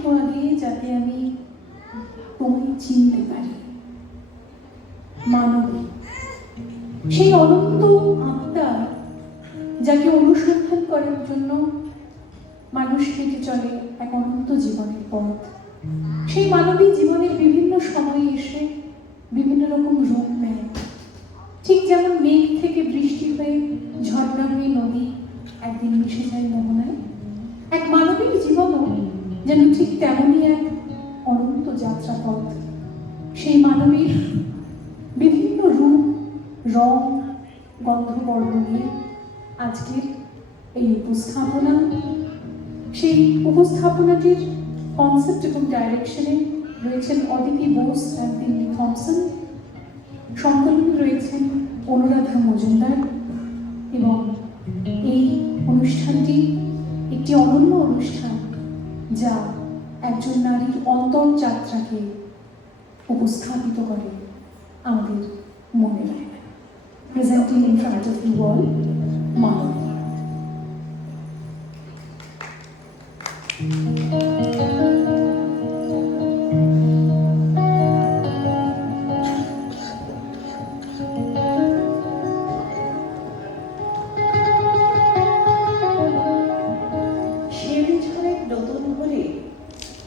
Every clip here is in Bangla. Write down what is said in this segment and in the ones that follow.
একটু আগে, যাতে আমি তোমায় চিনতে পারি। মানবী, সেই অনন্ত আত্মা যাকে অনুসন্ধান করার জন্য মানুষ হেঁটে চলে এক অনন্ত জীবনের পথ। সেই মানবী জীবনের বিভিন্ন সময়ে এসে বিভিন্ন রকম রূপ নেয়। ঠিক যেমন মেঘ থেকে বৃষ্টি হয়ে ঝর্ণা হয়ে নদী একদিন মিশে যায় মোহনায়, এক মানবীর জীবনও যেন ঠিক তেমনই এক অনন্ত যাত্রাপথ। সেই মানবীর বিভিন্ন রূপ, রং, গন্ধবর্ণ নিয়ে আজকের এই উপস্থাপনা। সেই উপস্থাপনাটির কনসেপ্ট এবং ডাইরেকশনে রয়েছেন অদিতি বোস এবং তিন্নি থমসন। সংকলনে রয়েছেন অনুরাধা মজুমদার। এবং এই অনুষ্ঠানটি একটি অনন্য অনুষ্ঠান, যা একজন নারীর অন্তর্যাত্রাকে উপস্থাপিত করে আমাদের মনে রাখে। Presenting in front of you all, মানবী।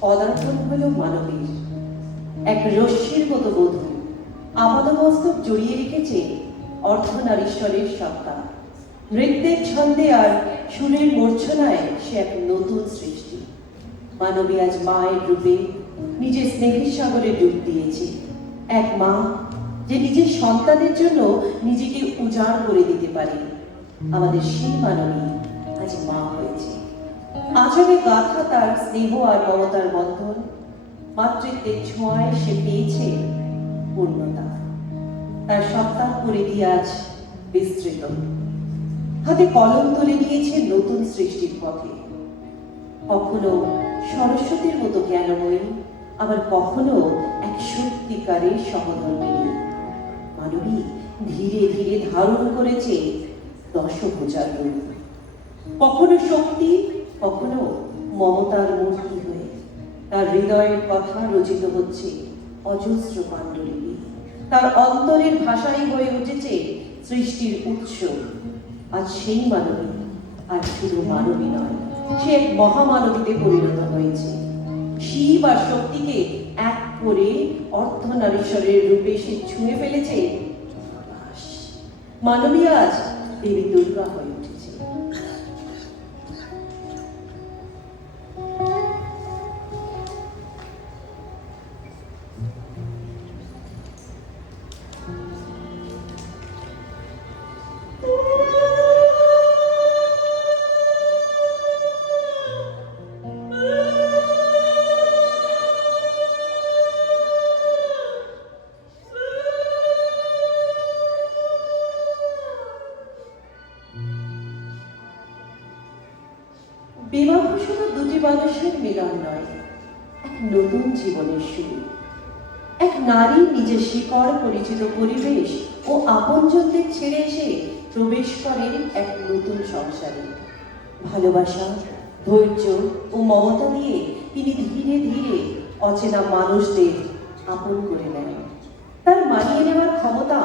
পদার্পণ হলো মানবীর এক রশ্মির মতো বধূ, আপাদমস্তক জড়িয়ে রেখেছে অর্ধনারীশ্বরের সত্তা। নৃত্যের ছন্দে আর সুরের মূর্ছনায় সে এক নতুন সৃষ্টি। মানবী আজ মায়ের রূপে নিজের স্নেহের সাগরে ডুব দিয়েছে। এক মা যে নিজের সন্তানের জন্য নিজেকে উজাড় করে দিতে পারে, আমাদের সেই মানবী আজ মা হয়েছে। আঁচলে গাঁথা তার স্নেহ আর মমতার বন্ধন, মাতৃত্বের ছোঁয়ায় সে পেয়েছে পূর্ণতা। তার সত্তা করে দিয়ে আজ বিস্তৃত, হাতে কলম তুলে নিয়েছে নতুন সৃষ্টির পথে। কখনো সরস্বতীর মতো জ্ঞানময়ী, আবার কখনো এক সত্যিকারের সহধর্মিণী। মানবী ধীরে ধীরে ধারণ করেছে দশভুজার রূপ, কখনো শক্তি, কখনো মমতার মূর্তি হয়ে। তার হৃদয়ের কথা রচিত হচ্ছে অজস্র পাণ্ডুলিপি। তার অন্তরের ভাষাই হয়ে উঠেছে সৃষ্টির উৎস। আজ সেই মানবী আর শুধু মানবী নয়, সে এক মহামানবীতে পরিণত হয়েছে। শিব আর শক্তিকে এক করে অর্ধনারীশ্বরের রূপে সে ছুঁয়ে ফেলেছে। মানবী আজ দেবী দুর্গা হয়ে উঠেছে। বিবাহ শুধু দুটি মানুষের মিলন নয়, এক নতুন জীবনের শুরু। এক নারী নিজের শিকড়, পরিচিত পরিবেশ ও আপনজনদের ছেড়ে এসে প্রবেশ করেন এক নতুন সংসারে। ভালোবাসা, ধৈর্য ও মমতা দিয়ে তিনি ধীরে ধীরে অচেনা মানুষদের আপন করে নেন। তার মানিয়ে নেওয়ার ক্ষমতা,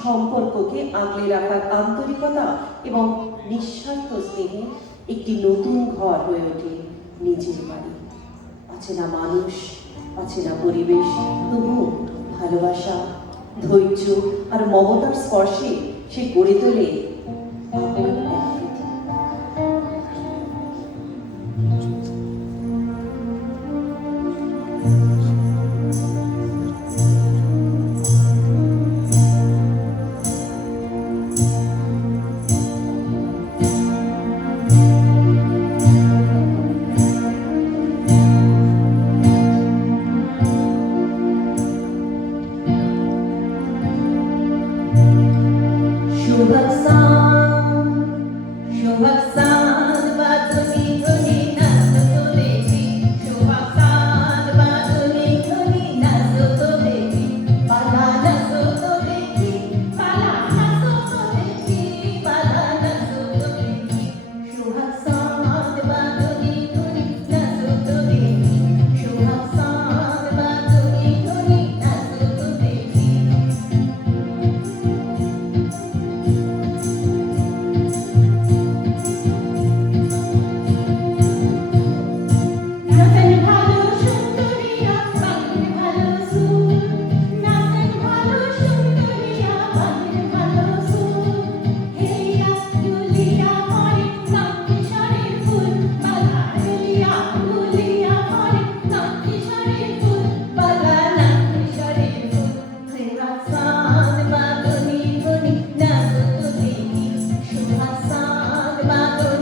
সম্পর্ককে আগলে রাখার আন্তরিকতা এবং নিঃস্বার্থ স্নেহে একটি নতুন ঘর হয়ে ওঠে নিজের বাড়ি। অচেনা মানুষ, অচেনা পরিবেশ, তবু ভালোবাসা, ধৈর্য আর মমতার স্পর্শে সে গড়ে তোলে আপন এক পৃথিবী। शुभ साम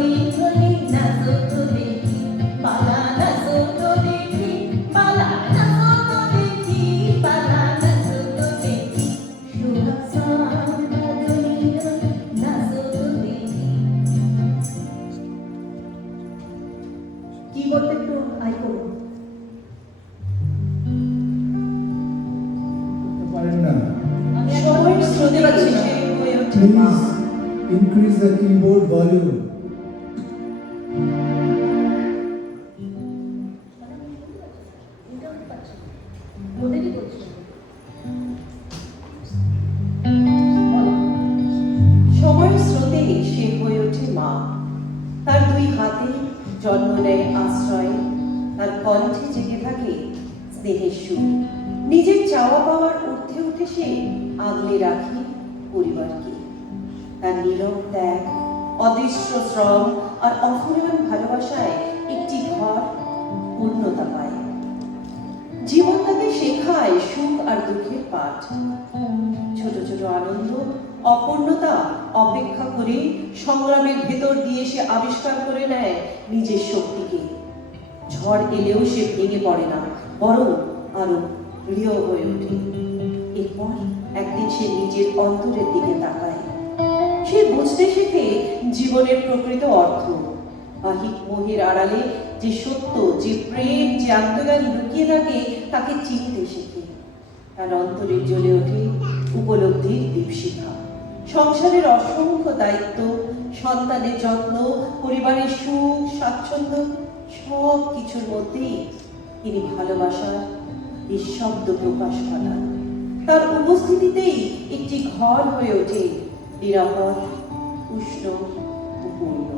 ধনি ধনি নাচো তো দেখি পালা নাচো তো দেখি পালা নাচো তো দেখি পালা নাচো তো দেখি সোহাগ সাম্বা ধনি ধনি নাচো তো দেখি। কিবোর্ডে একটু আই করুন। পারেন না। সময়ের স্রোতে শেষে হয়ে ওঠে মা। Please increase the keyboard volume. সময়ের স্রোতে সে হয়ে ওঠে মা। তার দুই হাতে জন্ম নেয় আশ্রয়, তার কণ্ঠে জেগে থাকে স্নেহের সুর। নিজের চাওয়া পাওয়ার ঊর্ধ্বে উঠে সে আগলে রাখে পরিবারকে। তার নীরব ত্যাগ, অদৃশ্য শ্রম আর অফুরান ভালোবাসায় একটি ঘর পূর্ণতা পায়। জীবন তাকে শেখায় সুখ আর দুঃখের পাঠ। ছোট ছোট আনন্দ, অপূর্ণতা অপেক্ষা করে সংগ্রামের ভেতর দিয়ে সে আবিষ্কার করে নেয় নিজের শক্তিকে। ঝড় এলেও সে ভেঙে পড়ে না, বরং আরো দৃঢ় হয়ে ওঠে। এরপর একদিন সে নিজের অন্তরের দিকে তাকায়। সে বুঝতে শেখে জীবনের প্রকৃত অর্থ। বাহিক মোহের আড়ালে যে সত্য, যে প্রেম, যে আত্মজ্ঞান লুকিয়ে থাকে তাকে চিনতে শেখে। তার অন্তরে জ্বলে ওঠে উপলব্ধির দীপশিখা। সংসারের অসংখ্য দায়িত্ব, সন্তানের যত্ন, পরিবারের সুখ স্বাচ্ছন্দ্য সব কিছুর মধ্যেই তিনি ভালোবাসার নিঃশব্দ প্রকাশ ঘটান। তার উপস্থিতিতেই একটি ঘর হয়ে ওঠে নিরাপদ, উষ্ণ ও পূর্ণ।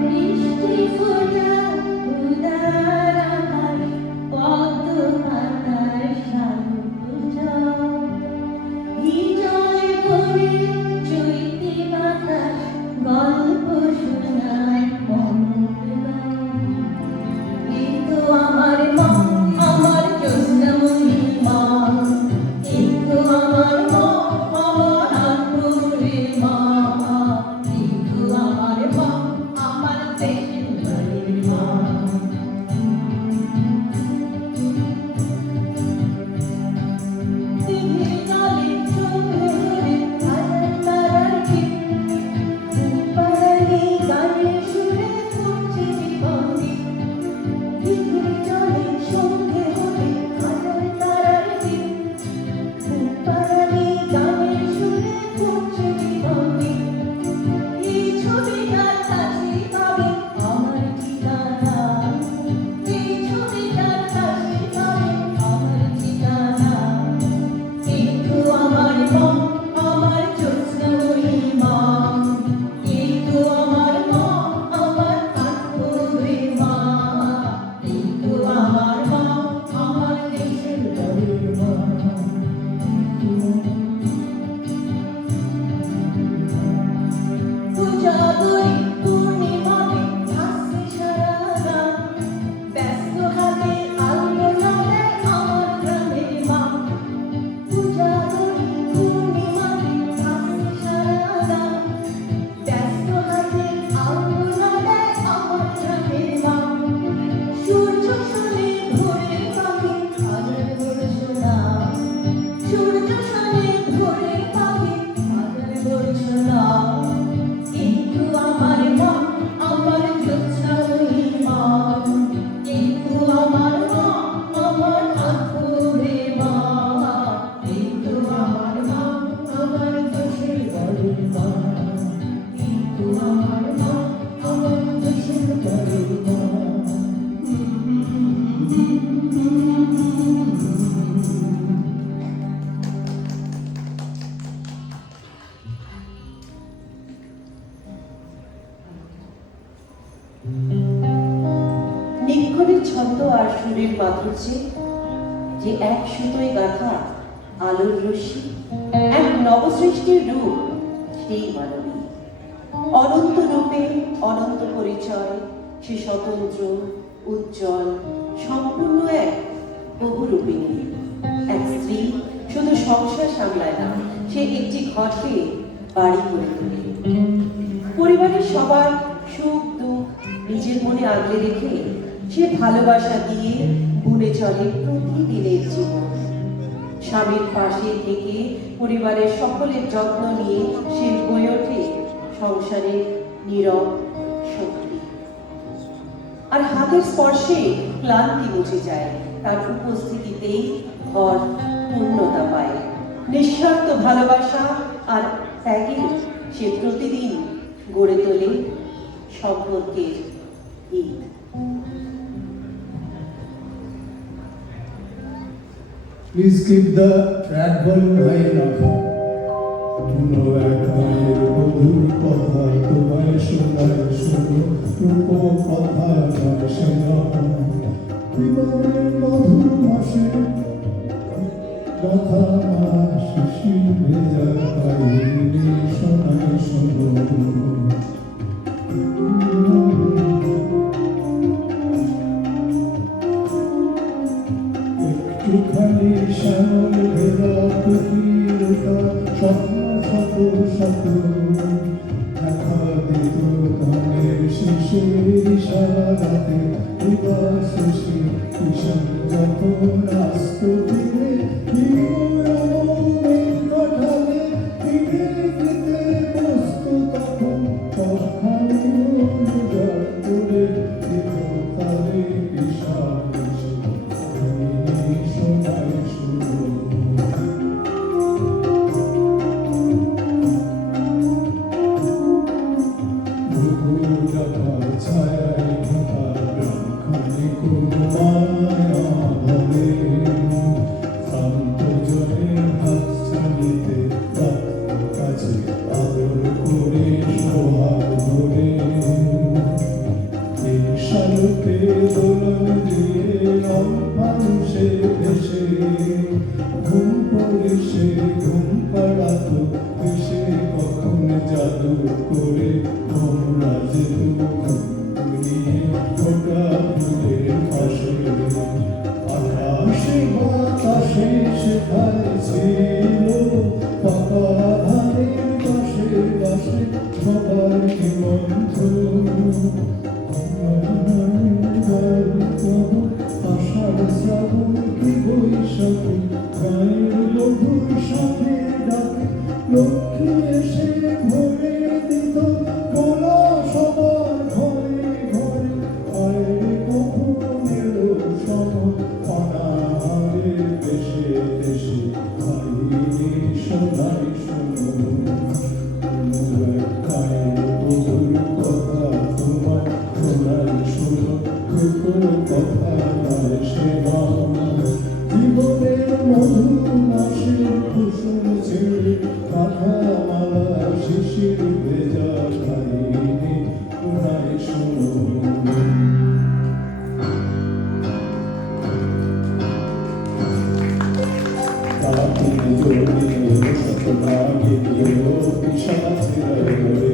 বৃষ্টি ফোঁটা উদার আকাশ পদ্ম পাতার সানুকুঞ্জ হৃদয় ভরে চৈতি বাতাস গল্প শোনায় মনোরমা। এই তো আমার মা, আমার জ্যোৎস্নাময়ী মা, এই তো আমার মা, আমার আত্মরে মা, এই তো আমার মা, আমার দেশের বাড়ির মা। দিঘির জলে চোখে ভরে হাজার তারার টিপ, পাড়ানি গানের সুরে ফুটছে জীবনে। দিঘির জলে চোখে ভরে হাজার তারার টিপ, পাড়ানি গানের সুরে ফুটছে জীবনে। এই ছবিটার কাছে পাবে আমার ঠিকানা, এই ছবিটার কাছে পাবে আমার ঠিকানা। এই তো আমার মা, আমার জ্যোৎস্নাময়ী মা, এই তো আমার মা, আমার আত্মরে মা, এই তো আমার মা, আমার দেশের বাড়ির মা। পূজা করি পূর্ণিমাতে ভাসছে সারা গ্রাম, ব্যস্ত হাতে আলো জ্বলে আমার গ্রামের মা। পূজা করি পূর্ণিমাতে ভাসছে সারা গ্রাম, ব্যস্ত হাতে আলো জ্বলে আমার গ্রামের মা। সূর্য শোনে ভোরের পাখি হাজার বড় সোনা, সূর্য শোনে ভোরের পাখি হাজার বড় সোনা। এই তো আমার মা, আমার জ্যোৎস্নাময়ী মা, এই তো আমার মা, আমার আত্মরে মা, এই তো আমার মা, আমার দেশের বাড়ির মা, এই তো আমার মা, আমার দেশের বাড়ির মা। নিক্ষণের ছন্দ আর সুরের মাধুর্যে যে এক সুতোয় গাঁথা আলোর রশ্মি, এক নবসৃষ্টির রূপ সেই মানবী। অনন্ত রূপে অনন্ত পরিচয়, সে স্বতন্ত্র, উজ্জ্বল, সম্পূর্ণ এক বহুরূপিণী। এক স্ত্রী শুধু সংসার সামলায় না, সে একটি ঘরকে বাড়ি করে তোলে। পরিবারের সবার সুখ দুঃখ নিজের মনে আগলে রেখে সে ভালোবাসা দিয়ে বুনে চলে প্রতিদিনের জীবন। স্বামীর পাশে থেকে পরিবারের সকলের যত্ন নিয়ে সে হয়ে ওঠে সংসারের নীরব শক্তি। আর হাতের স্পর্শে ক্লান্তি মুছে যায়, তার উপস্থিতিতেই ঘর পূর্ণতা পায়। নিঃস্বার্থ ভালোবাসা আর ত্যাগে সে প্রতিদিন গড়ে তোলে সম্পর্কের Eid. Please keep the track volume high enough. শুনো এক মায়ের মধুর কথা, তোমায় শোনায় শোনো রূপ কথা নয় শোনা। জীবনের মধুর মাসে কথা শিশির ভেজা কাহিনী শোনায় শোনো। একটুখানি শ্যামল ভেজা পুকুরটা স্বপ্ন শত শত দেখা দিত ধানের শেষে সারা রাতে দিবস শেষে কিষান যখন আসত ফিরে কাঠালে ফিরে দিতে বসত তখন সবখানে অনুযার করে দিত তালে কিষান শোনায় শুনো। ছায়ায় ঢাকা গ্রামখানে কোনো মায়া ভরে শান্ত জলে হাত ছাড়িতে কাছে আদর করে সোহাগ ধরে এই শালুকে দোলন দিয়ে রং ফানুষে ভেসে ঘুম পড়ে সে ঘুম পাড়াতো এসে কখন জাদু করে তোমরা যে নিয়ে গোটা ফুলের পাশে আকাশে বাতাসে শেখায় ছিল পাকা ধানের পাশে পাশে সবার হিমন্ত আষাঢ় শ্রাবণ কি বৈশাখী গায়ের লঘুর সাথে ডাকে লক্ষ্মী এসে ভরে দিত গোলা সবার ঘরে ঘরে আয়ের কখন এলো সম অনাহারে দেশে দেশে খাইনি শোনাই শোনো। কায়ের বধুর কথা তোমার শোনাই শোনো কথা নয় সেবা। জীবনের মধুর মাসের কুসুম ছেড়ে কাঁথা মালা শিশির ভেজা খাইনি শোনাই শোনো। তাকে জড়িয়ে সতভাগে দিও পিশাচের ঘরে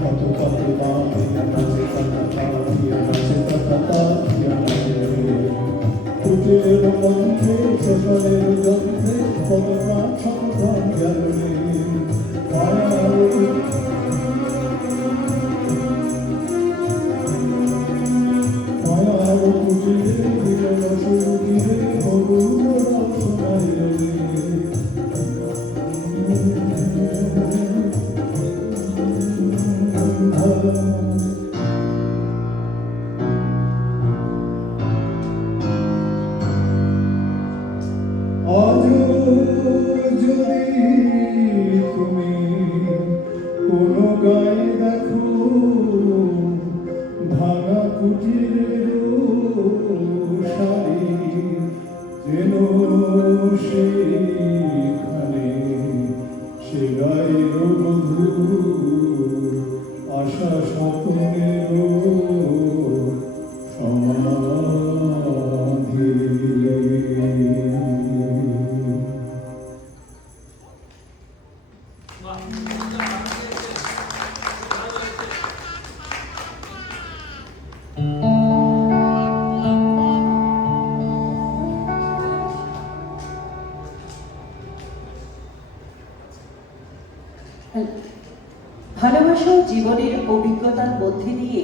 কত কত বাঁধে নাচে কথা পাখিয়া নাচে কথা পাখিয়া নাচে কুটিরের মধ্যে সকালের যন্ত্রে কত প্রাণ সংগ্রাম গেল রে মায়ার কুটিরে দিল সুগিরে অরুণ শোনায় রে। আজ যদি তুমি কোনো গায়ে দেখো ভাঙা কুটিরের শাড়ি যেন সেখানে সে গায়ের বধূ আশা স্বপ্নের সমাধি। ভালোবাসা ও জীবনের অভিজ্ঞতার মধ্যে দিয়ে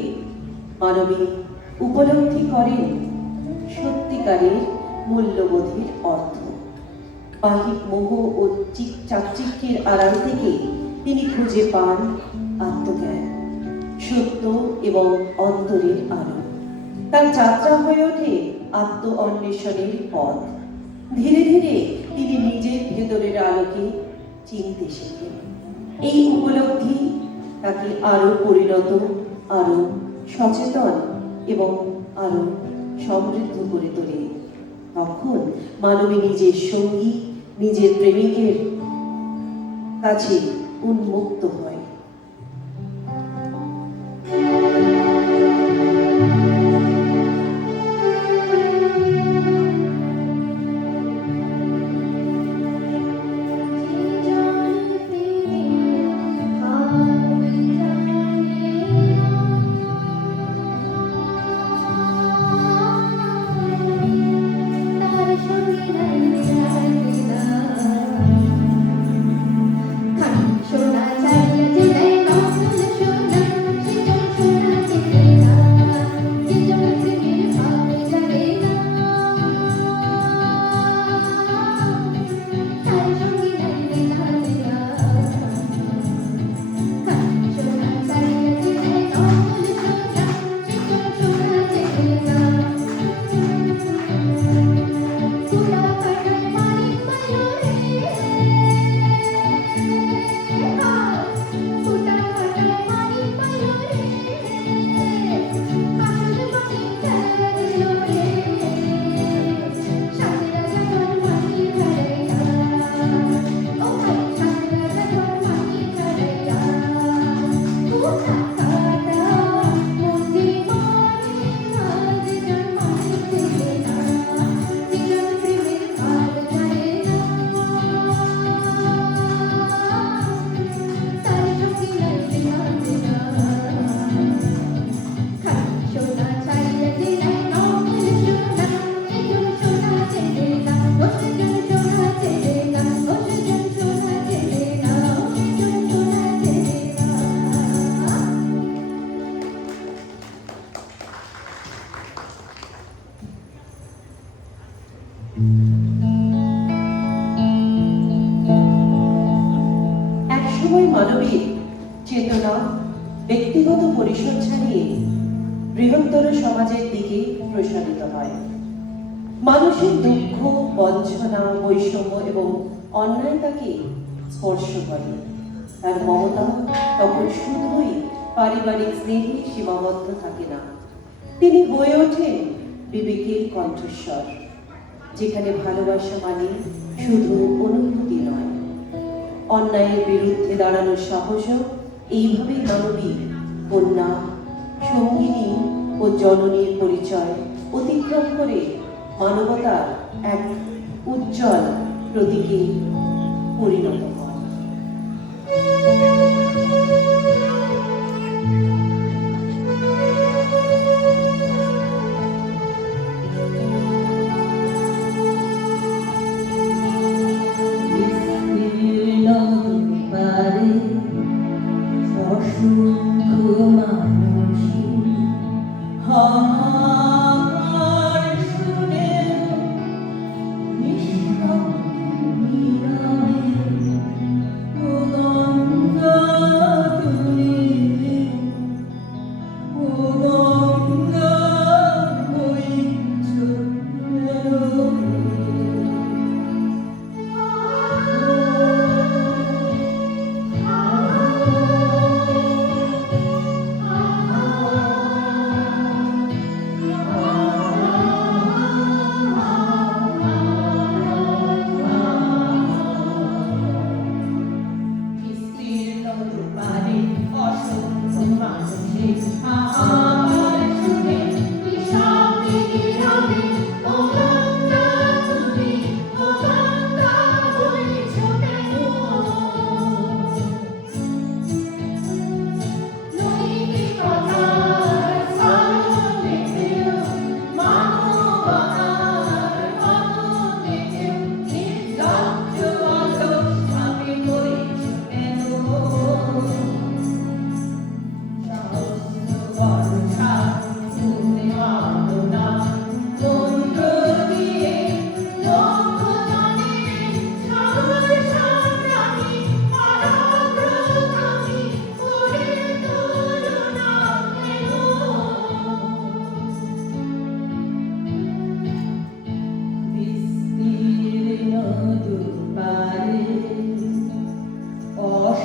মানবী উপলব্ধি করেন সত্যিকারের মূল্যবোধের অর্থ। বাহিক মোহ ও চাকচিক্যের আড়াল থেকে তিনি খুঁজে পান আত্মজ্ঞান, সত্য এবং অন্তরের আলো। তার যাত্রা হয়ে ওঠে আত্ম অন্বেষণের পথ। ধীরে ধীরে তিনি নিজের ভেতরের আলোকে চিনতে শেখেন। এই উপলব্ধি তাকে আরো পরিণত, আরো সচেতন এবং আরো সমৃদ্ধ করে তোলে। তখন মানবী নিজের সঙ্গী, নিজের প্রেমিকের কাছে উন্মুক্ত হয়। একসময় মানবীর চেতনা ব্যক্তিগত পরিসর ছাড়িয়ে বৃহত্তর সমাজের দিকে প্রসারিত হয়। মানুষের দুঃখ, বঞ্চনা, বৈষম্য এবং অন্যায় তাকে স্পর্শ করে। তার মমতা তখন শুধুই পারিবারিক স্নেহে সীমাবদ্ধ থাকে না, তিনি হয়ে ওঠেন বিবেকের কণ্ঠস্বর, যেখানে ভালোবাসা মানে শুধু অনুভূতি নয়, অন্যায়ের বিরুদ্ধে দাঁড়ানোর সাহসও। এইভাবেই মানবী কন্যা, সঙ্গিনী ও জননীর পরিচয় অতিক্রম করে মানবতার এক উজ্জ্বল প্রতীকে পরিণত হয়।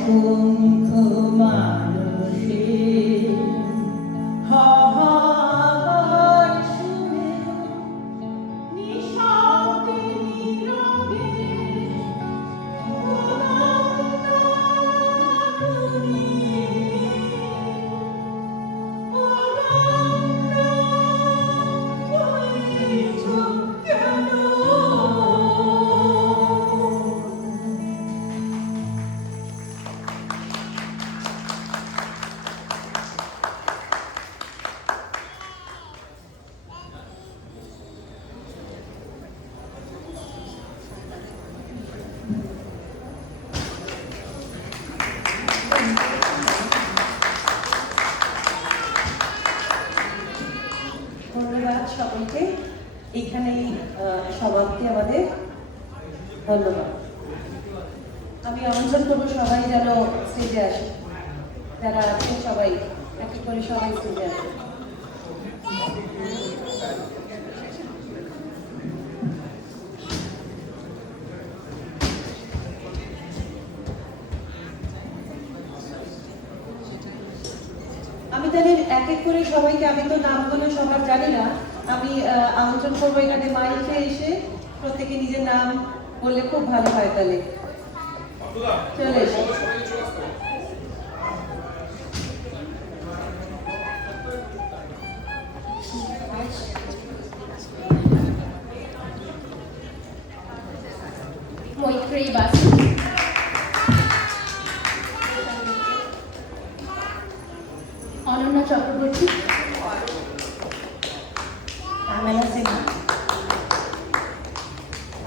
অসংখ্য মানুষের হাহাকার শুনে নিঃশব্দে নীরবে ধন্যবাদ সকলকে। এখানেই সমাপ্তি আমাদের। ধন্যবাদ। আমি আমন্ত্রণ করবো সবাই যেন স্টেজে আসে, যারা আছেন সবাই এক এক করে সবাই স্টেজে আসে। আমি তাহলে এক এক করে সবাইকে, আমি তো নামগুলো সবার জানি না, আমি আমন্ত্রণ করবো এখানে মাইকে এসে প্রত্যেকে নিজের নাম বললে খুব ভালো হয়। তাহলে চলে এসো। মৈত্রেয়ী বাসু, অনন্যা চক্রবর্তী, আমেলা সিনহা,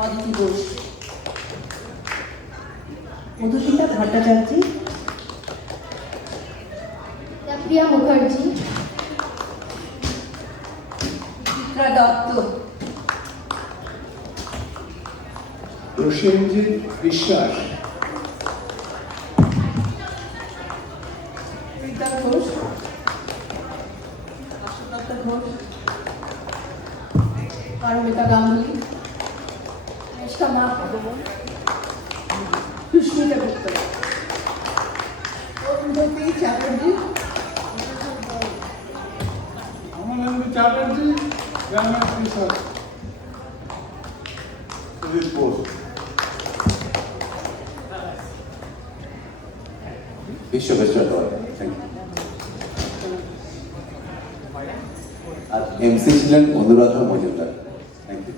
অদিতি ঘোষ, মধুসূদন ভট্টাচার্য, প্রিয়া মুখার্জি, চিত্রা দত্ত, প্রসেনজিৎ বিশ্বাস, রীতা ঘোষ, আশুদত্ত ঘোষ, পারমিতা গাঙ্গুলি, রেশমা মাহবুব, সুস্মিতা গুপ্ত, অরুন্ধতী চ্যাটার্জি, অমলানন্দ চ্যাটার্জি, রানা প্রসাদ, সুজিত বোস। বিশ্ববেশ্বর রয়, থ্যাংক ইউ। আর এমসি ছিলেন অনুরাধা মজুমদার। Thank you.